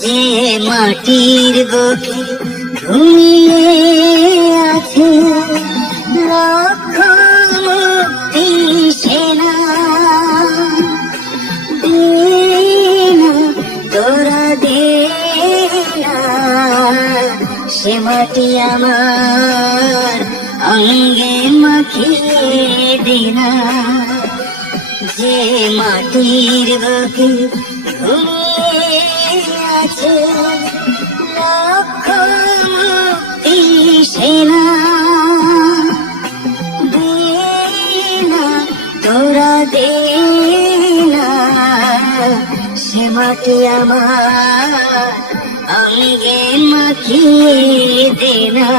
যে মাটির বুকে ঘুমিয়ে আছে, লক্ষ সেনা তোরা দেনা সে মাটি আমার অঙ্গে মাখিয়ে দিনা যে মাটির বুকে ঘুমিয়ে আছে লক্ষ মুক্তি সেনা। দেনা তোরা দেনা সে মাটি আমার। অঙ্গে মাখিয়ে দেনা।